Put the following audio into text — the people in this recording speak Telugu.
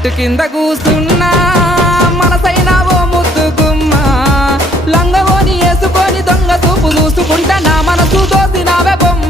చెట్టు కింద కూసున్నా మనసైనా ఓ ముద్దుగుమ్మా లంగవోని వేసుకొని దొంగ చూపు చూసుకుంటా నా మనసు దోసినావే బొమ్మ